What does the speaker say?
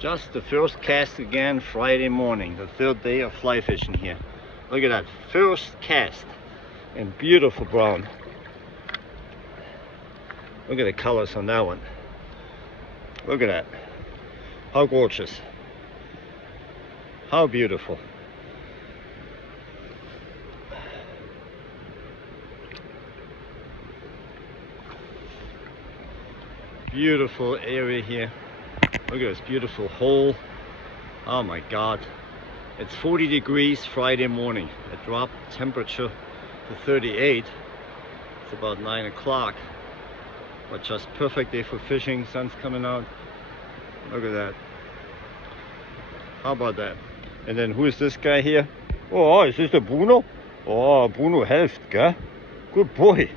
Just the first cast again Friday morning, the third day of fly fishing here. Look at that, first cast in beautiful brown. Look at the colors on that one. Look at that. How gorgeous. How beautiful. Beautiful area here. Look at this beautiful hole. Oh my God. It's 40 degrees Friday morning. It dropped temperature to 38. It's about 9 o'clock. But just perfect day for fishing. Sun's coming out. Look at that. How about that? And then who is this guy here? Oh, is this the Bruno? Oh, Bruno helped, gell? Good boy.